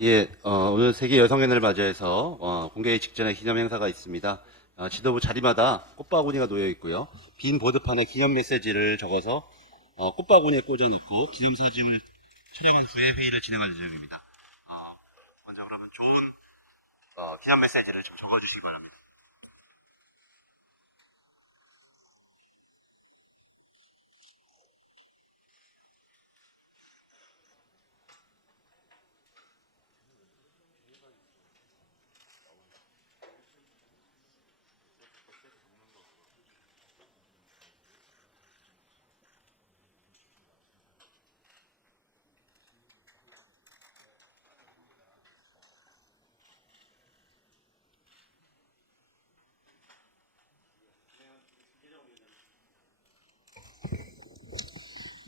예, 오늘 세계 여성의 날을 맞이해서 공개회 직전에 기념 행사가 있습니다. 지도부 자리마다 꽃바구니가 놓여 있고요. 빈 보드판에 기념 메시지를 적어서 꽃바구니에 꽂아놓고 기념사진을 촬영한 후에 회의를 진행할 예정입니다. 먼저 그러면 좋은 기념 메시지를 좀 적어주시기 바랍니다.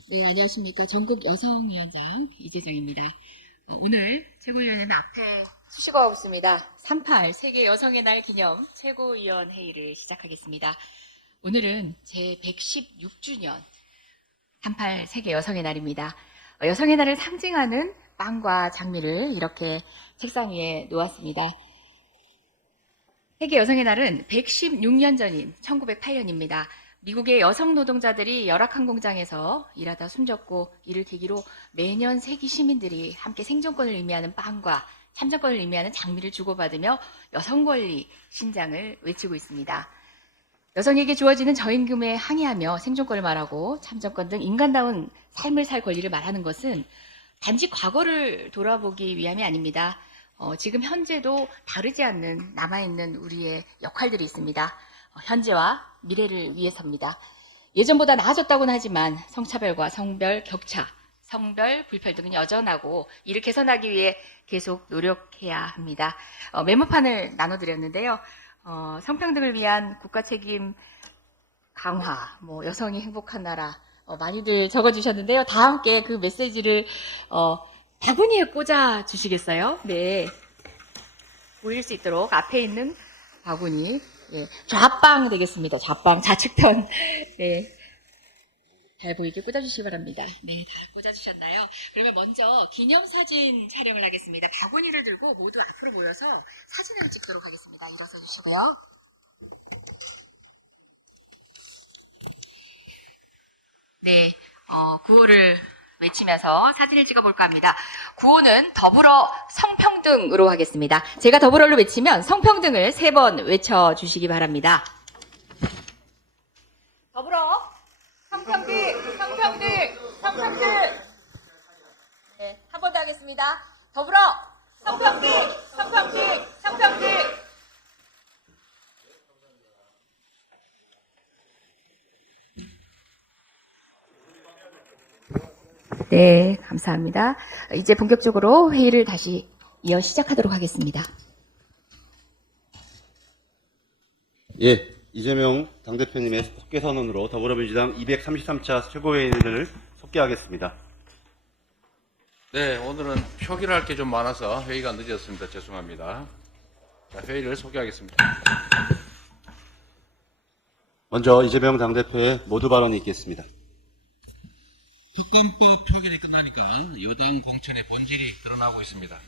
네, 안녕하십니까. 전국 여성위원장 이재정입니다. 오늘 최고위원회는 앞에 수식어가 없습니다. 38 세계 여성의 날 기념 최고위원 회의를 시작하겠습니다. 오늘은 제 116주년 38 세계 여성의 날입니다. 여성의 날을 상징하는 빵과 장미를 이렇게 책상 위에 놓았습니다. 세계 여성의 날은 116년 전인 1908년입니다. 미국의 여성 노동자들이 열악한 공장에서 일하다 숨졌고 이를 계기로 매년 세계 시민들이 함께 생존권을 의미하는 빵과 참정권을 의미하는 장미를 주고받으며 여성 권리 신장을 외치고 있습니다. 여성에게 주어지는 저임금에 항의하며 생존권을 말하고 참정권 등 인간다운 삶을 살 권리를 말하는 것은 단지 과거를 돌아보기 위함이 아닙니다. 지금 현재도 다르지 않는 남아있는 우리의 역할들이 있습니다. 현재와 미래를 위해서입니다. 예전보다 나아졌다고는 하지만 성차별과 성별 격차, 성별 불평등은 여전하고 이를 개선하기 위해 계속 노력해야 합니다. 메모판을 나눠드렸는데요. 성평등을 위한 국가 책임 강화, 여성이 행복한 나라 많이들 적어주셨는데요. 다 함께 그 메시지를 바구니에 꽂아 주시겠어요? 네. 보일 수 있도록 앞에 있는 바구니, 좌빵 되겠습니다. 좌빵, 좌측편. 네. 잘 보이게 꽂아주시기 바랍니다. 네, 다 꽂아주셨나요? 그러면 먼저 기념사진 촬영을 하겠습니다. 바구니를 들고 모두 앞으로 모여서 사진을 찍도록 하겠습니다. 일어서 주시고요. 네, 구호를 외치면서 사진을 찍어볼까 합니다. 구호는 더불어 성평등으로 하겠습니다. 제가 더불어로 외치면 성평등을 3번 외쳐주시기 바랍니다. 더불어 성평등, 성평등, 성평등. 네, 한 번 더 하겠습니다. 더불어 성평등, 성평등, 성평등. 네, 감사합니다. 이제 본격적으로 회의를 다시 이어 시작하도록 하겠습니다. 예, 이재명 당대표님의 속개 선언으로 더불어민주당 233차 최고회의를 속개하겠습니다. 네, 오늘은 표기를 할 게 좀 많아서 회의가 늦었습니다. 죄송합니다. 자, 회의를 소개하겠습니다. 먼저 이재명 당대표의 모두 발언이 있겠습니다. 특검법 표결이 끝나니까 여당 공천의 본질이 드러나고 있습니다.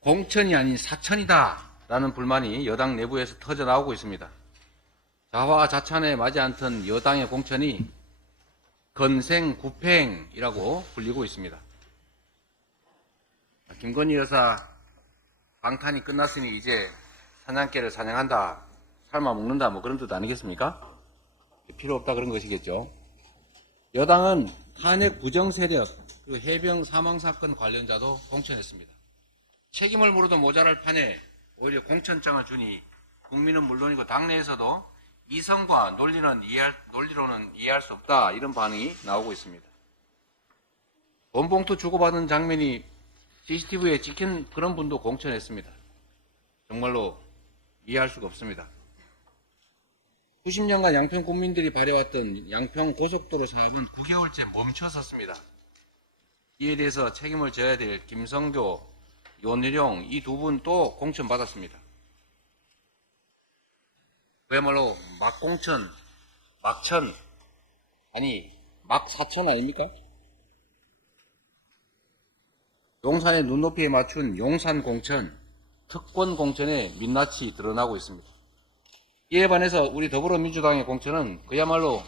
공천이 아닌 사천이다라는 불만이 여당 내부에서 터져나오고 있습니다. 자화자찬에 맞지 않던 여당의 공천이 건생구팽이라고 불리고 있습니다. 김건희 여사 방탄이 끝났으니 이제 사냥개를 사냥한다, 삶아 먹는다, 그런 뜻 아니겠습니까? 필요 없다 그런 것이겠죠. 여당은 탄핵 부정 세력, 그리고 해병 사망 사건 관련자도 공천했습니다. 책임을 물어도 모자랄 판에 오히려 공천장을 주니 국민은 물론이고 당내에서도 이성과 논리로는 이해할 수 없다, 이런 반응이 나오고 있습니다. 돈봉투 주고받은 장면이 CCTV에 찍힌 그런 분도 공천했습니다. 정말로 이해할 수가 없습니다. 수십 년간 양평 국민들이 바래왔던 양평 고속도로 사업은 9개월째 멈춰섰습니다. 이에 대해서 책임을 져야 될 김성교, 윤희룡 이 두 분 또 공천받았습니다. 그야말로 막공천, 막천, 아니 막사천 아닙니까? 용산의 눈높이에 맞춘 용산 공천, 특권 공천의 민낯이 드러나고 있습니다. 이에 반해서 우리 더불어민주당의 공천은 그야말로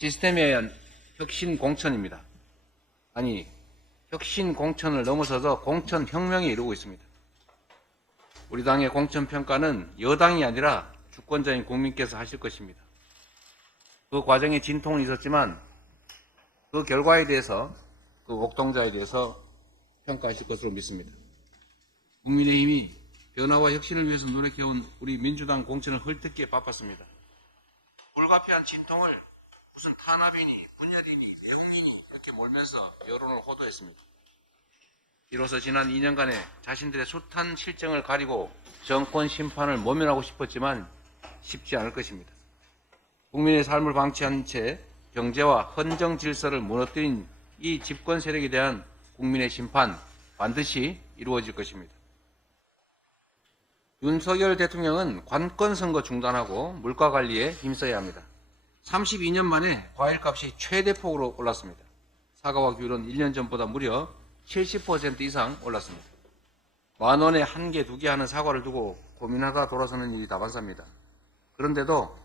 시스템에 의한 혁신 공천입니다. 아니, 혁신 공천을 넘어서서 공천 혁명에 이르고 있습니다. 우리 당의 공천 평가는 여당이 아니라 주권자인 국민께서 하실 것입니다. 그 과정에 진통은 있었지만 그 결과에 대해서, 그 옥동자에 대해서 평가하실 것으로 믿습니다. 국민의힘이 변화와 혁신을 위해서 노력해온 우리 민주당 공천을 헐뜯기에 바빴습니다. 불가피한 진통을 무슨 탄압이니 분열이니 내국이니 이렇게 몰면서 여론을 호도했습니다. 이로써 지난 2년간의 자신들의 숱한 실정을 가리고 정권 심판을 모면하고 싶었지만 쉽지 않을 것입니다. 국민의 삶을 방치한 채 경제와 헌정 질서를 무너뜨린 이 집권 세력에 대한 국민의 심판 반드시 이루어질 것입니다. 윤석열 대통령은 관건 선거 중단하고 물가 관리에 힘써야 합니다. 32년 만에 과일값이 최대폭으로 올랐습니다. 사과와 귤은 1년 전보다 무려 70% 이상 올랐습니다. 10,000원에 1개, 2개 하는 사과를 두고 고민하다 돌아서는 일이 다반사입니다. 그런데도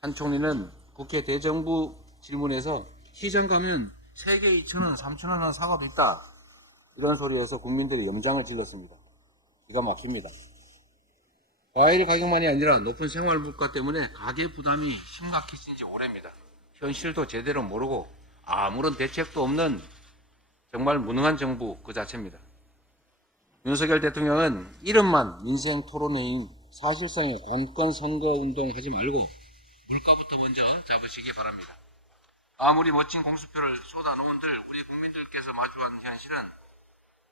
한 총리는 국회 대정부 질문에서 시장 가면 3개 2,000원, 3,000원 하는 사과도 있다. 이런 소리에서 국민들이 염장을 질렀습니다. 기가 막힙니다. 과일 가격만이 아니라 높은 생활 물가 때문에 가계 부담이 심각해진 지 오래입니다. 현실도 제대로 모르고 아무런 대책도 없는 정말 무능한 정부 그 자체입니다. 윤석열 대통령은 이름만 민생 토론회인 사실상의 관건 선거 운동 하지 말고 물가부터 먼저 잡으시기 바랍니다. 아무리 멋진 공수표를 쏟아놓은들 우리 국민들께서 마주한 현실은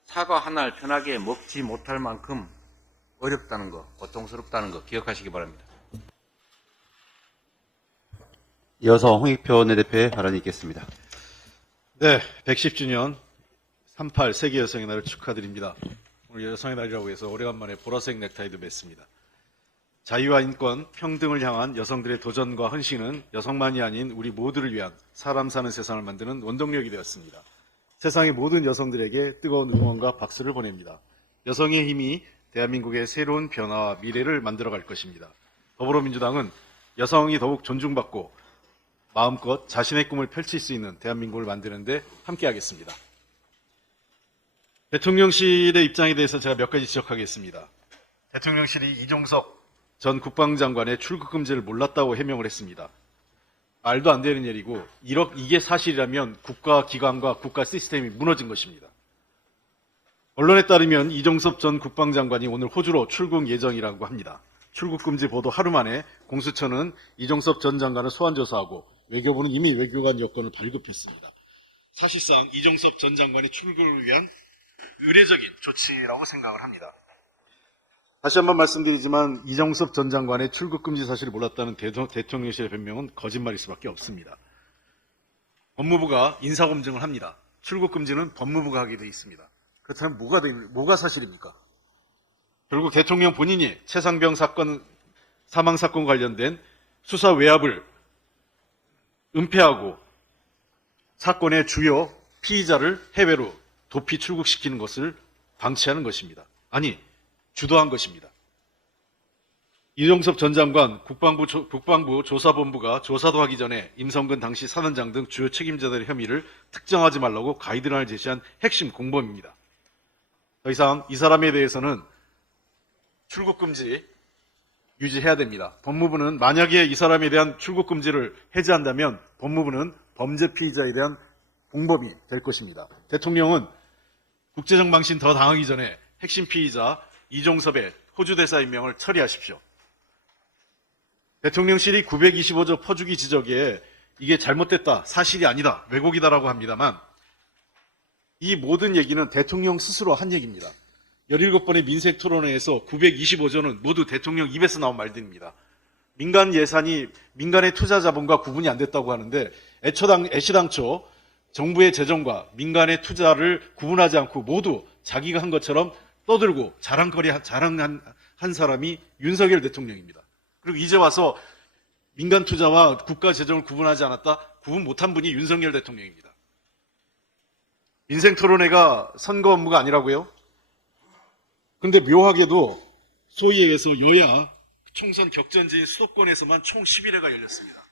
사과 하나를 편하게 먹지 못할 만큼 어렵다는 거, 고통스럽다는 거 기억하시기 바랍니다. 이어서 홍익표 원내대표의 발언이 있겠습니다. 네, 110주년 38 세계 여성의 날을 축하드립니다. 오늘 여성의 날이라고 해서 오래간만에 보라색 넥타이도 맸습니다. 자유와 인권, 평등을 향한 여성들의 도전과 헌신은 여성만이 아닌 우리 모두를 위한 사람 사는 세상을 만드는 원동력이 되었습니다. 세상의 모든 여성들에게 뜨거운 응원과 박수를 보냅니다. 여성의 힘이 대한민국의 새로운 변화와 미래를 만들어갈 것입니다. 더불어민주당은 여성이 더욱 존중받고 마음껏 자신의 꿈을 펼칠 수 있는 대한민국을 만드는 데 함께하겠습니다. 대통령실의 입장에 대해서 제가 몇 가지 지적하겠습니다. 대통령실이 이종석 전 국방장관의 출국 금지를 몰랐다고 해명을 했습니다. 말도 안 되는 일이고 이게 사실이라면 국가 기관과 국가 시스템이 무너진 것입니다. 언론에 따르면 이종섭 전 국방장관이 오늘 호주로 출국 예정이라고 합니다. 출국 금지 보도 하루 만에 공수처는 이종섭 전 장관을 소환 조사하고 외교부는 이미 외교관 여권을 발급했습니다. 사실상 이종섭 전 장관의 출국을 위한 의례적인 조치라고 생각을 합니다. 다시 한번 말씀드리지만 이종섭 전 장관의 출국 금지 사실을 몰랐다는 대통령실의 변명은 거짓말일 수밖에 없습니다. 법무부가 인사검증을 합니다. 출국 금지는 법무부가 하게 돼 있습니다. 그렇다면 뭐가 사실입니까? 결국 대통령 본인이 최상병 사건, 사망 사건 관련된 수사 외압을 은폐하고 사건의 주요 피의자를 해외로 도피 출국시키는 것을 방치하는 것입니다. 아니, 주도한 것입니다. 이종섭 전 장관 국방부 조사본부가 조사도 하기 전에 임성근 당시 사단장 등 주요 책임자들의 혐의를 특정하지 말라고 가이드라인을 제시한 핵심 공범입니다. 더 이상 이 사람에 대해서는 출국 금지 유지해야 됩니다. 법무부는 만약에 이 사람에 대한 출국 금지를 해제한다면 법무부는 범죄 피의자에 대한 공범이 될 것입니다. 대통령은 국제적 망신 더 당하기 전에 핵심 피의자 이종섭의 호주 대사 임명을 처리하십시오. 대통령실이 925조 퍼주기 지적에 이게 잘못됐다, 사실이 아니다, 왜곡이다라고 합니다만 이 모든 얘기는 대통령 스스로 한 얘기입니다. 17번의 민생 토론회에서 925조는 모두 대통령 입에서 나온 말들입니다. 민간 예산이 민간의 투자 자본과 구분이 안 됐다고 하는데 애시당초 정부의 재정과 민간의 투자를 구분하지 않고 모두 자기가 한 것처럼 떠들고 자랑한 사람이 윤석열 대통령입니다. 그리고 이제 와서 민간 투자와 국가 재정을 구분하지 않았다, 구분 못한 분이 윤석열 대통령입니다. 민생토론회가 선거 업무가 아니라고요? 근데 묘하게도 소위 얘기해서 여야 총선 격전지인 수도권에서만 총 11회가 열렸습니다.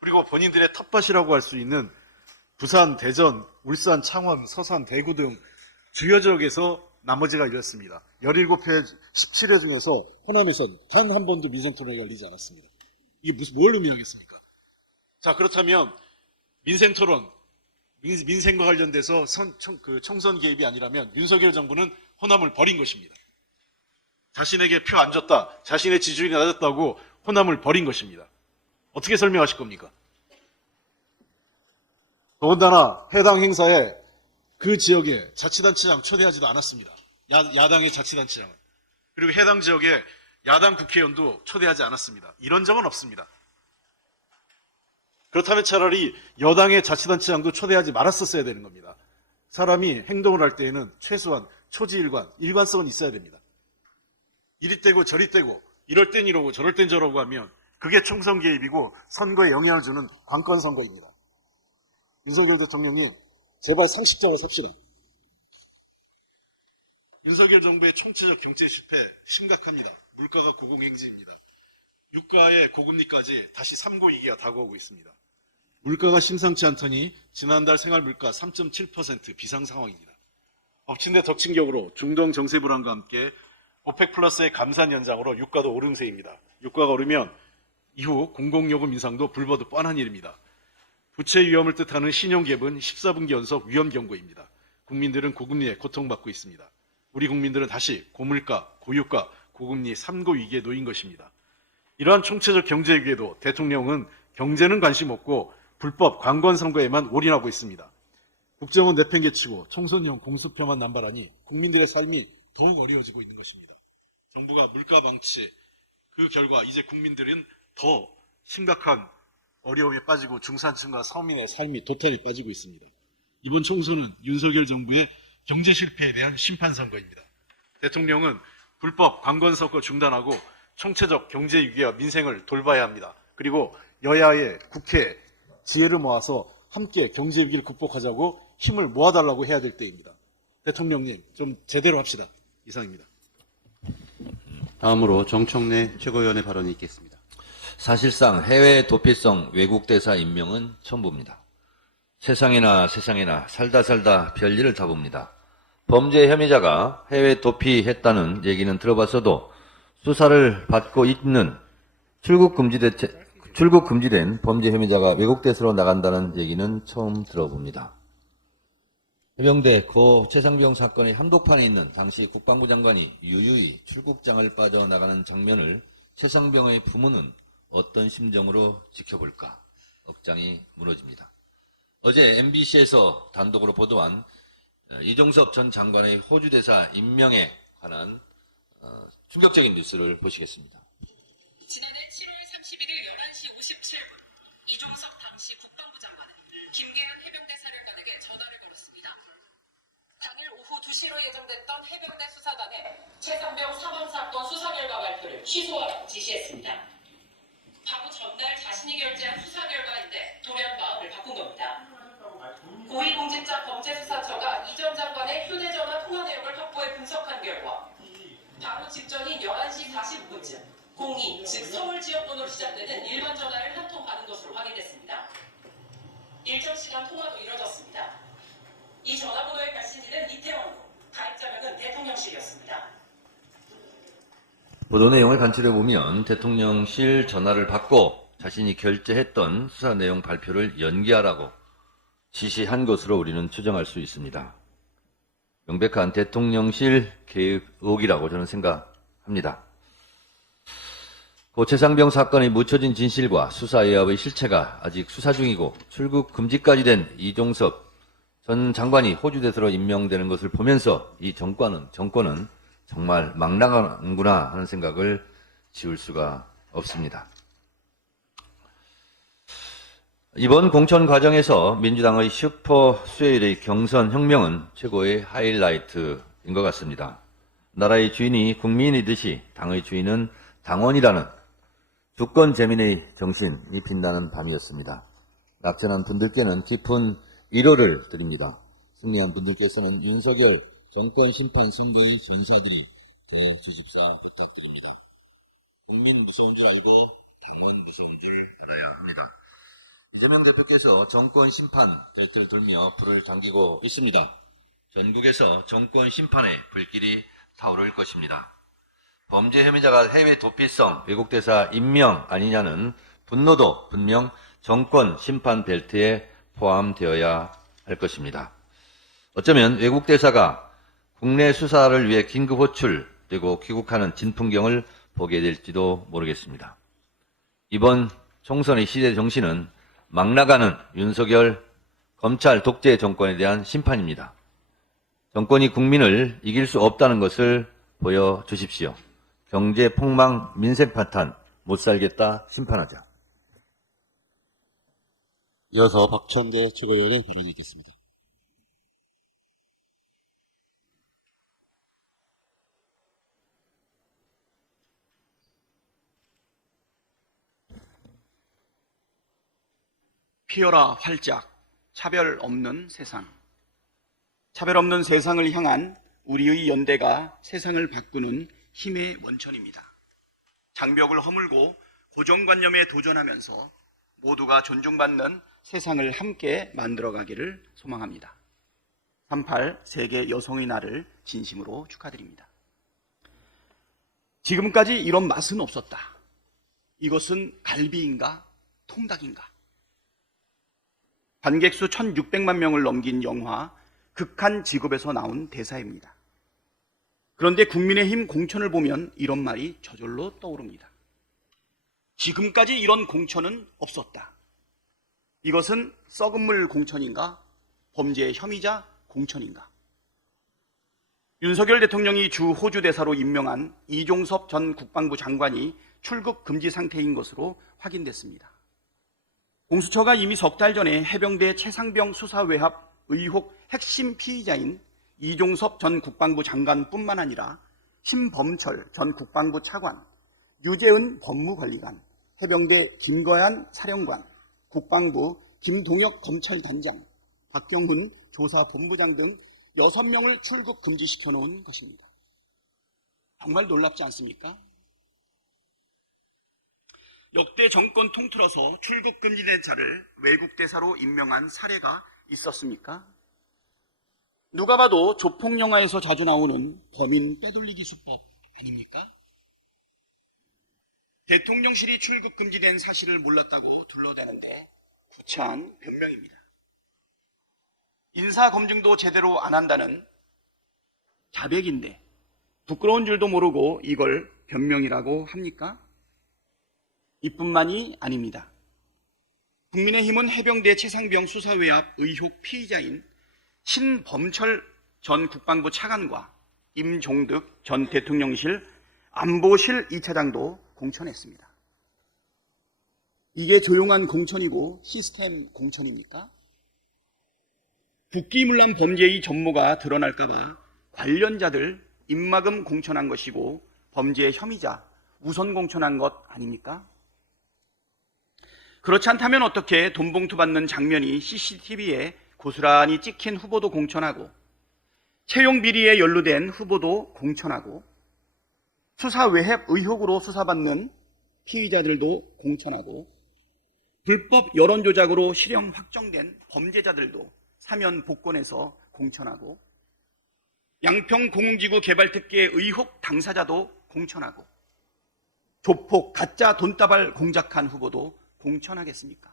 그리고 본인들의 텃밭이라고 할 수 있는 부산, 대전, 울산, 창원, 서산, 대구 등 주요 지역에서 나머지가 열렸습니다. 17회, 17회 중에서 호남에선 단 한 번도 민생토론회가 열리지 않았습니다. 이게 뭘 의미하겠습니까? 자, 그렇다면 민생토론, 민생과 관련돼서 총선 개입이 아니라면 윤석열 정부는 호남을 버린 것입니다. 자신에게 표 안 줬다, 자신의 지지율이 낮았다고 호남을 버린 것입니다. 어떻게 설명하실 겁니까? 더군다나 해당 행사에 그 지역에 자치단체장 초대하지도 않았습니다. 야당의 자치단체장을. 그리고 해당 지역에 야당 국회의원도 초대하지 않았습니다. 이런 적은 없습니다. 그렇다면 차라리 여당의 자치단체장도 초대하지 말았었어야 되는 겁니다. 사람이 행동을 할 때에는 최소한 초지일관, 일관성은 있어야 됩니다. 이리 떼고 저리 떼고 이럴 땐 이러고 저럴 땐 저러고 하면 그게 총선 개입이고 선거에 영향을 주는 관건 선거입니다. 윤석열 대통령님, 제발 상식적으로 삽시다. 윤석열 정부의 총체적 경제 실패 심각합니다. 물가가 고공행진입니다. 유가의 고금리까지 다시 3고 위기가 다가오고 있습니다. 물가가 심상치 않더니 지난달 생활물가 3.7% 비상 상황입니다. 엎친 데 덮친 격으로 중동 정세 불안과 함께 오펙 플러스의 감산 연장으로 유가도 오름세입니다. 유가가 오르면 이후 공공요금 인상도 불보듯 뻔한 일입니다. 부채 위험을 뜻하는 신용갭은 14분기 연속 위험 경고입니다. 국민들은 고금리에 고통받고 있습니다. 우리 국민들은 다시 고물가, 고유가, 고금리 3고 위기에 놓인 것입니다. 이러한 총체적 경제 위기에도 대통령은 경제는 관심 없고 불법 관건 선거에만 올인하고 있습니다. 국정원 내팽개치고 총선용 공수표만 남발하니 국민들의 삶이 더욱 어려워지고 있는 것입니다. 정부가 물가 방치, 그 결과 이제 국민들은 더 심각한 어려움에 빠지고 중산층과 서민의 삶이 도태에 빠지고 있습니다. 이번 총선은 윤석열 정부의 경제 실패에 대한 심판 선거입니다. 대통령은 불법 관건 선거 중단하고 총체적 경제 위기와 민생을 돌봐야 합니다. 그리고 여야의 국회 지혜를 모아서 함께 경제 위기를 극복하자고 힘을 모아달라고 해야 될 때입니다. 대통령님, 좀 제대로 합시다. 이상입니다. 다음으로 정청래 최고위원의 발언이 있겠습니다. 사실상 해외 도피성 외국 대사 임명은 처음 봅니다. 세상에나 살다 별일을 다 봅니다. 범죄 혐의자가 해외 도피했다는 얘기는 들어봤어도 수사를 받고 있는 출국 금지된 범죄 혐의자가 외국 대사로 나간다는 얘기는 처음 들어봅니다. 해병대 고 최상병 사건의 한복판에 있는 당시 국방부 장관이 유유히 출국장을 빠져나가는 장면을 최상병의 부모는 어떤 심정으로 지켜볼까 억장이 무너집니다. 어제 MBC에서 단독으로 보도한 이종섭 전 장관의 호주 대사 임명에 관한 충격적인 뉴스를 보시겠습니다. 지난해 7월 31일 11시 57분 이종석 당시 국방부 장관은 김계한 해병대 사령관에게 전화를 걸었습니다. 당일 오후 2시로 예정됐던 해병대 수사단의 최상병 사망사건 수사 결과 발표를 취소하라고 지시했습니다. 바로 전날 자신이 결재한 수사 결과인데 돌연 마음을 바꾼 겁니다. 고위공직자 범죄수사처가 이 전 장관의 휴대전화 통화 내용을 확보해 분석한 결과 바로 직전인 11시 45분쯤 02, 즉 서울 지역 번호로 시작되는 일반 전화를 한 통 받은 것으로 확인됐습니다. 일정 시간 통화도 이뤄졌습니다. 이 전화번호의 발신지는 이태원으로, 가입자명은 대통령실이었습니다. 보도 내용을 간추려보면 대통령실 전화를 받고 자신이 결재했던 수사 내용 발표를 연기하라고 지시한 것으로 우리는 추정할 수 있습니다. 명백한 대통령실 개입 의혹이라고 저는 생각합니다. 고 최상병 사건의 묻혀진 진실과 수사 외압의 실체가 아직 수사 중이고 출국 금지까지 된 이종섭 전 장관이 호주 대사로 임명되는 것을 보면서 이 정권은 정말 막 나가는구나 하는 생각을 지울 수가 없습니다. 이번 공천 과정에서 민주당의 슈퍼 수요일의 경선 혁명은 최고의 하이라이트인 것 같습니다. 나라의 주인이 국민이듯이 당의 주인은 당원이라는 주권 재민의 정신이 빛나는 밤이었습니다. 낙천한 분들께는 깊은 위로를 드립니다. 승리한 분들께서는 윤석열 정권심판선거의 전사들이 돼 주십사 부탁드립니다. 국민 무서운 줄 알고 당원 무서운 줄 알아야 합니다. 이재명 대표께서 정권심판 배틀 돌며 불을 당기고 있습니다. 전국에서 정권심판의 불길이 타오를 것입니다. 범죄 혐의자가 해외 도피성 외국대사 임명 아니냐는 분노도 분명 정권 심판 벨트에 포함되어야 할 것입니다. 어쩌면 외국대사가 국내 수사를 위해 긴급 호출되고 귀국하는 진풍경을 보게 될지도 모르겠습니다. 이번 총선의 시대 정신은 막 나가는 윤석열 검찰 독재 정권에 대한 심판입니다. 정권이 국민을 이길 수 없다는 것을 보여주십시오. 경제 폭망, 민생 파탄, 못 살겠다 심판하자. 이어서 박찬대 최고위원의 발언이 있겠습니다. 피어라 활짝 차별 없는 세상. 차별 없는 세상을 향한 우리의 연대가 세상을 바꾸는 힘의 원천입니다. 장벽을 허물고 고정관념에 도전하면서 모두가 존중받는 세상을 함께 만들어가기를 소망합니다. 38 세계 여성의 날을 진심으로 축하드립니다. 지금까지 이런 맛은 없었다. 이것은 갈비인가 통닭인가? 관객수 1600만 명을 넘긴 영화 극한 직업에서 나온 대사입니다. 그런데 국민의힘 공천을 보면 이런 말이 저절로 떠오릅니다. 지금까지 이런 공천은 없었다. 이것은 썩은 물 공천인가? 범죄 혐의자 공천인가? 윤석열 대통령이 주 호주 대사로 임명한 이종섭 전 국방부 장관이 출국 금지 상태인 것으로 확인됐습니다. 공수처가 이미 석 달 전에 해병대 최상병 수사 외압 의혹 핵심 피의자인 이종섭 전 국방부 장관뿐만 아니라 신범철 전 국방부 차관, 유재은 법무관리관, 해병대 김거ያን 사령관, 국방부 김동혁 검찰단장, 박경훈 조사본부장 등 6명을 출국 금지시켜 놓은 것입니다. 정말 놀랍지 않습니까? 역대 정권 통틀어서 출국 금지된 자를 외국 대사로 임명한 사례가 있었습니까? 누가 봐도 조폭 영화에서 자주 나오는 범인 빼돌리기 수법 아닙니까? 대통령실이 출국 금지된 사실을 몰랐다고 둘러대는데 구차한 변명입니다. 인사 검증도 제대로 안 한다는 자백인데 부끄러운 줄도 모르고 이걸 변명이라고 합니까? 이뿐만이 아닙니다. 국민의힘은 해병대 최상병 수사 외압 의혹 피의자인 신범철 전 국방부 차관과 임종득 전 대통령실 안보실 2차장도 공천했습니다. 이게 조용한 공천이고 시스템 공천입니까? 국기문란 범죄의 전모가 드러날까봐 관련자들 입막음 공천한 것이고 범죄 혐의자 우선 공천한 것 아닙니까? 그렇지 않다면 어떻게 돈봉투 받는 장면이 CCTV에 고스란히 찍힌 후보도 공천하고 채용 비리에 연루된 후보도 공천하고 수사 외압 의혹으로 수사받는 피의자들도 공천하고 불법 여론 조작으로 실형 확정된 범죄자들도 사면 복권해서 공천하고 양평 공흥지구 개발 특혜 의혹 당사자도 공천하고 조폭 가짜 돈다발 공작한 후보도 공천하겠습니까?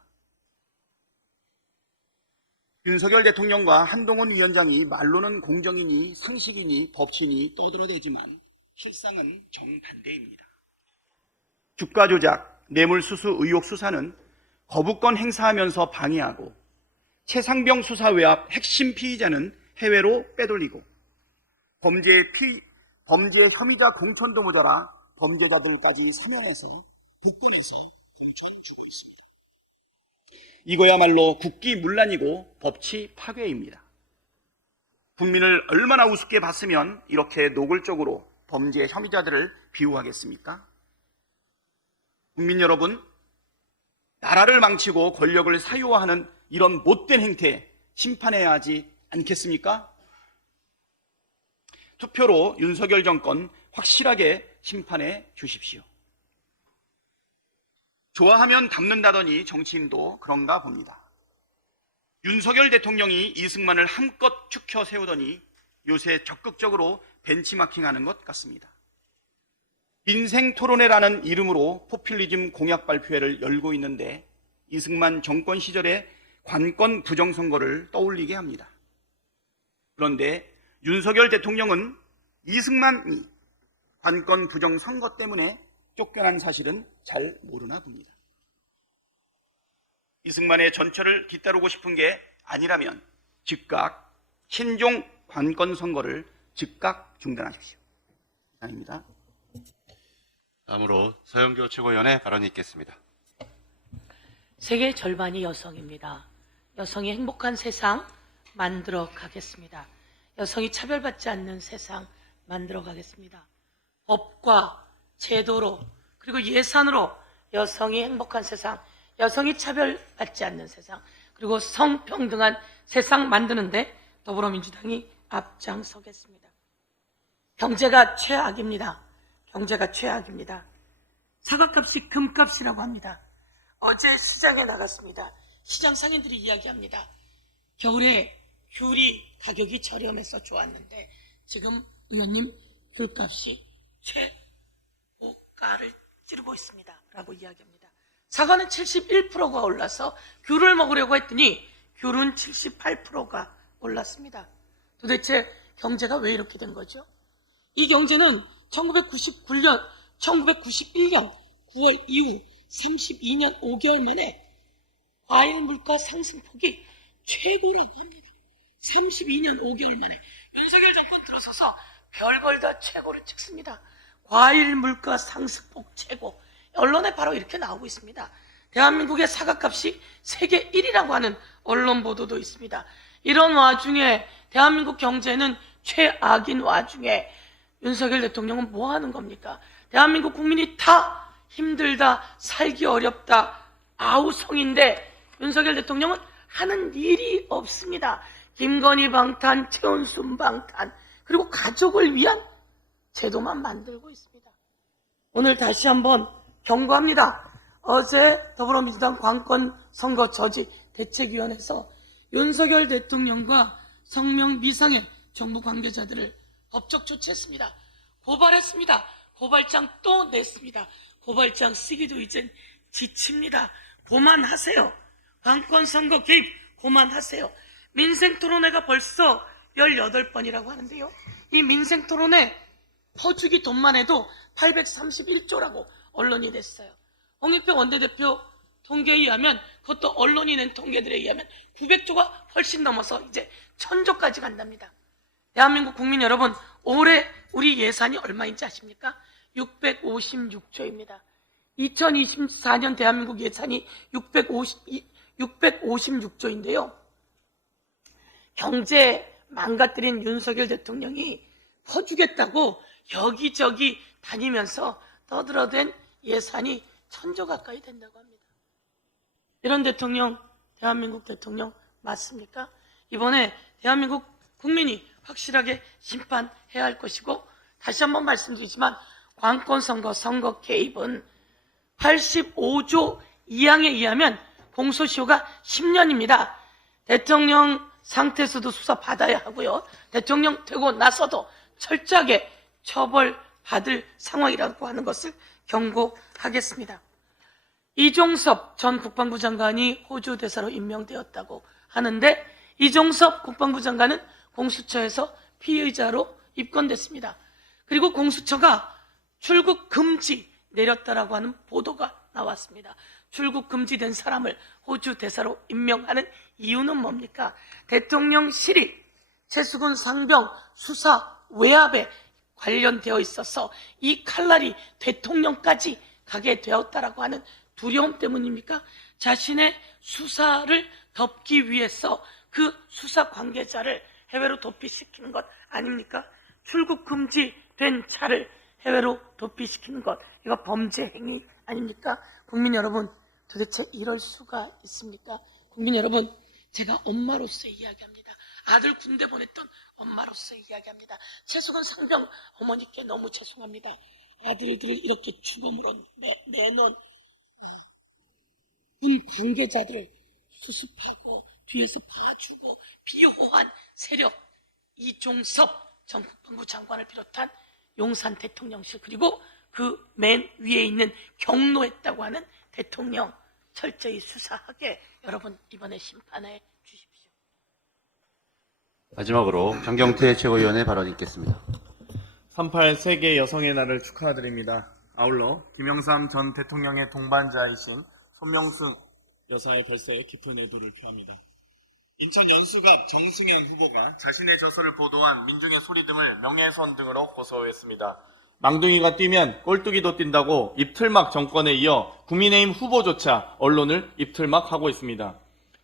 윤석열 대통령과 한동훈 위원장이 말로는 공정이니 상식이니 법치니 떠들어대지만 실상은 정반대입니다. 주가 조작, 뇌물수수 의혹 수사는 거부권 행사하면서 방해하고 최상병 수사 외압 핵심 피의자는 해외로 빼돌리고 범죄 혐의자 공천도 모자라 범죄자들까지 사면해서 빗대면서 공천 주고 있습니다. 이거야말로 국기문란이고 법치 파괴입니다. 국민을 얼마나 우습게 봤으면 이렇게 노골적으로 범죄 혐의자들을 비호하겠습니까? 국민 여러분, 나라를 망치고 권력을 사유화하는 이런 못된 행태 심판해야 하지 않겠습니까? 투표로 윤석열 정권 확실하게 심판해 주십시오. 좋아하면 닮는다더니 정치인도 그런가 봅니다. 윤석열 대통령이 이승만을 한껏 축혀 세우더니 요새 적극적으로 벤치마킹하는 것 같습니다. 민생 토론회라는 이름으로 포퓰리즘 공약 발표회를 열고 있는데 이승만 정권 시절의 관건 부정선거를 떠올리게 합니다. 그런데 윤석열 대통령은 이승만이 관건 부정선거 때문에 쫓겨난 사실은 잘 모르나 봅니다. 이승만의 전철을 뒤따르고 싶은 게 아니라면 즉각 신종 관건 선거를 즉각 중단하십시오. 이상입니다. 다음으로 서영교 최고위원의 발언이 있겠습니다. 세계 절반이 여성입니다. 여성이 행복한 세상 만들어 가겠습니다. 여성이 차별받지 않는 세상 만들어 가겠습니다. 법과 제도로 그리고 예산으로 여성이 행복한 세상, 여성이 차별받지 않는 세상, 그리고 성평등한 세상 만드는데 더불어민주당이 앞장서겠습니다. 경제가 최악입니다. 경제가 최악입니다. 사과값이 금값이라고 합니다. 어제 시장에 나갔습니다. 시장 상인들이 이야기합니다. 겨울에 귤이 가격이 저렴해서 좋았는데 지금 의원님 귤값이 최고가를 찌르고 있습니다. 라고 이야기합니다. 사과는 71%가 올라서 귤을 먹으려고 했더니 귤은 78%가 올랐습니다. 도대체 경제가 왜 이렇게 된 거죠? 이 경제는 1991년 9월 이후 32년 5개월 만에 과일 물가 상승폭이 최고라고 합니다. 32년 5개월 만에 윤석열 정권 들어서서 별걸 다 최고를 찍습니다. 과일 물가 상승폭 최고. 언론에 바로 이렇게 나오고 있습니다. 대한민국의 사과값이 세계 1위라고 하는 언론 보도도 있습니다. 이런 와중에 대한민국 경제는 최악인 와중에 윤석열 대통령은 뭐 하는 겁니까? 대한민국 국민이 다 힘들다, 살기 어렵다, 아우성인데 윤석열 대통령은 하는 일이 없습니다. 김건희 방탄, 최은순 방탄, 그리고 가족을 위한 제도만 만들고 있습니다. 오늘 다시 한번 경고합니다. 어제 더불어민주당 관건 선거 저지 대책위원회에서 윤석열 대통령과 성명미상의 정부 관계자들을 법적 조치했습니다. 고발했습니다. 고발장 또 냈습니다. 고발장 쓰기도 이젠 지칩니다. 그만하세요. 관건 선거 개입 그만하세요. 민생토론회가 벌써 18번이라고 하는데요. 이 민생토론회 퍼주기 돈만 해도 831조라고 언론이 냈어요. 홍익표 원내대표 통계에 의하면, 그것도 언론이 낸 통계들에 의하면 900조가 훨씬 넘어서 이제 1000조까지 간답니다. 대한민국 국민 여러분, 올해 우리 예산이 얼마인지 아십니까? 656조입니다. 2024년 대한민국 예산이 656조인데요. 경제 망가뜨린 윤석열 대통령이 퍼주겠다고 여기저기 다니면서 떠들어댄 예산이 1000조 가까이 된다고 합니다. 이런 대통령, 대한민국 대통령 맞습니까? 이번에 대한민국 국민이 확실하게 심판해야 할 것이고, 다시 한번 말씀드리지만 관건선거 선거 개입은 85조 2항에 의하면 공소시효가 10년입니다. 대통령 상태에서도 수사받아야 하고요. 대통령 되고 나서도 철저하게 처벌받을 상황이라고 하는 것을 경고하겠습니다. 이종섭 전 국방부 장관이 호주 대사로 임명되었다고 하는데, 이종섭 국방부 장관은 공수처에서 피의자로 입건됐습니다. 그리고 공수처가 출국 금지 내렸다라고 하는 보도가 나왔습니다. 출국 금지된 사람을 호주 대사로 임명하는 이유는 뭡니까? 대통령실이 최수근 상병 수사 외압에 관련되어 있어서 이 칼날이 대통령까지 가게 되었다라고 하는 두려움 때문입니까? 자신의 수사를 덮기 위해서 그 수사 관계자를 해외로 도피시키는 것 아닙니까? 출국 금지된 차를 해외로 도피시키는 것, 이거 범죄 행위 아닙니까? 국민 여러분, 도대체 이럴 수가 있습니까? 국민 여러분, 제가 엄마로서 이야기합니다. 아들 군대 보냈던 엄마로서 이야기합니다. 최수건 상병 어머니께 너무 죄송합니다. 아들들을 이렇게 죽음으로 내놓은 군 관계자들을 수습하고 뒤에서 봐주고 비호한 세력 이종섭 전 국방부 장관을 비롯한 용산 대통령실 그리고 그 맨 위에 있는 경로했다고 하는 대통령 철저히 수사하게 여러분 이번에 심판해 주십시오. 마지막으로 정경태 최고위원의 발언 있겠습니다. 38 세계 여성의 날을 축하드립니다. 아울러 김영삼 전 대통령의 동반자이신 손명승 여사의 별세에 깊은 애도를 표합니다. 인천 연수갑 정승현 후보가 자신의 저서를 보도한 민중의 소리 등을 명예훼손 등으로 고소했습니다. 망둥이가 뛰면 꼴뚜기도 뛴다고 입틀막 정권에 이어 국민의힘 후보조차 언론을 입틀막하고 있습니다.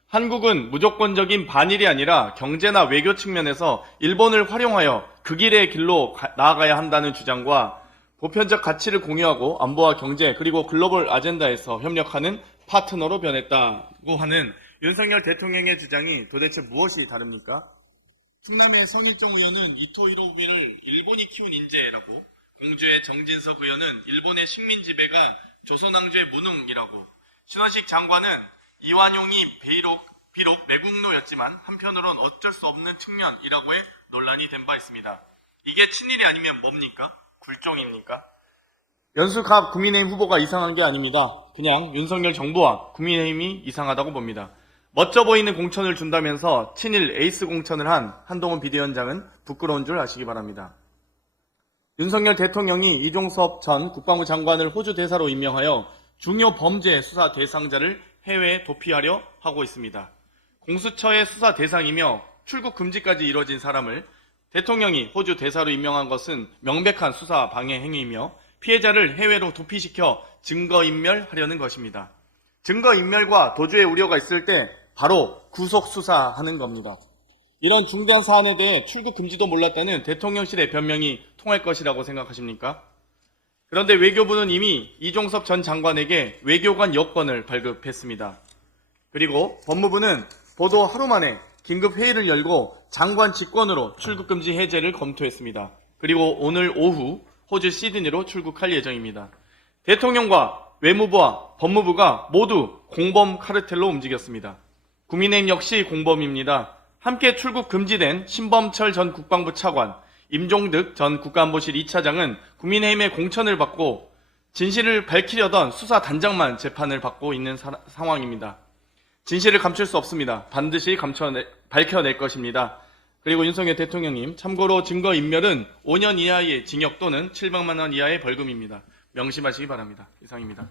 한국은 무조건적인 반일이 아니라 경제나 외교 측면에서 일본을 활용하여 그 길의 길로 나아가야 한다는 주장과 보편적 가치를 공유하고 안보와 경제 그리고 글로벌 아젠다에서 협력하는 파트너로 변했다고 하는 윤석열 대통령의 주장이 도대체 무엇이 다릅니까? 충남의 성일정 의원은 이토 히로부미를 일본이 키운 인재라고, 공주의 정진석 의원은 일본의 식민 지배가 조선왕조의 무능이라고, 신원식 장관은 이완용이 비록 매국노였지만 한편으론 어쩔 수 없는 측면이라고 해 논란이 된 바 있습니다. 이게 친일이 아니면 뭡니까? 굴종입니까? 연수갑 국민의힘 후보가 이상한 게 아닙니다. 그냥 윤석열 정부와 국민의힘이 이상하다고 봅니다. 멋져 보이는 공천을 준다면서 친일 에이스 공천을 한 한동훈 비대위원장은 부끄러운 줄 아시기 바랍니다. 윤석열 대통령이 이종섭 전 국방부 장관을 호주 대사로 임명하여 중요 범죄 수사 대상자를 해외에 도피하려 하고 있습니다. 공수처의 수사 대상이며 출국 금지까지 이뤄진 사람을 대통령이 호주 대사로 임명한 것은 명백한 수사 방해 행위이며 피해자를 해외로 도피시켜 증거인멸하려는 것입니다. 증거인멸과 도주의 우려가 있을 때 바로 구속수사하는 겁니다. 이런 중대한 사안에 대해 출국 금지도 몰랐다는 대통령실의 변명이 통할 것이라고 생각하십니까? 그런데 외교부는 이미 이종섭 전 장관에게 외교관 여권을 발급했습니다. 그리고 법무부는 보도 하루 만에 긴급 회의를 열고 장관 직권으로 출국 금지 해제를 검토했습니다. 그리고 오늘 오후 호주 시드니로 출국할 예정입니다. 대통령과 외무부와 법무부가 모두 공범 카르텔로 움직였습니다. 국민의힘 역시 공범입니다. 함께 출국 금지된 신범철 전 국방부 차관, 임종득 전 국가안보실 2차장은 국민의힘의 공천을 받고 진실을 밝히려던 수사 단장만 재판을 받고 있는 상황입니다. 진실을 감출 수 없습니다. 반드시 밝혀낼 것입니다. 그리고 윤석열 대통령님, 참고로 증거인멸은 5년 이하의 징역 또는 700만 원 이하의 벌금입니다. 명심하시기 바랍니다. 이상입니다.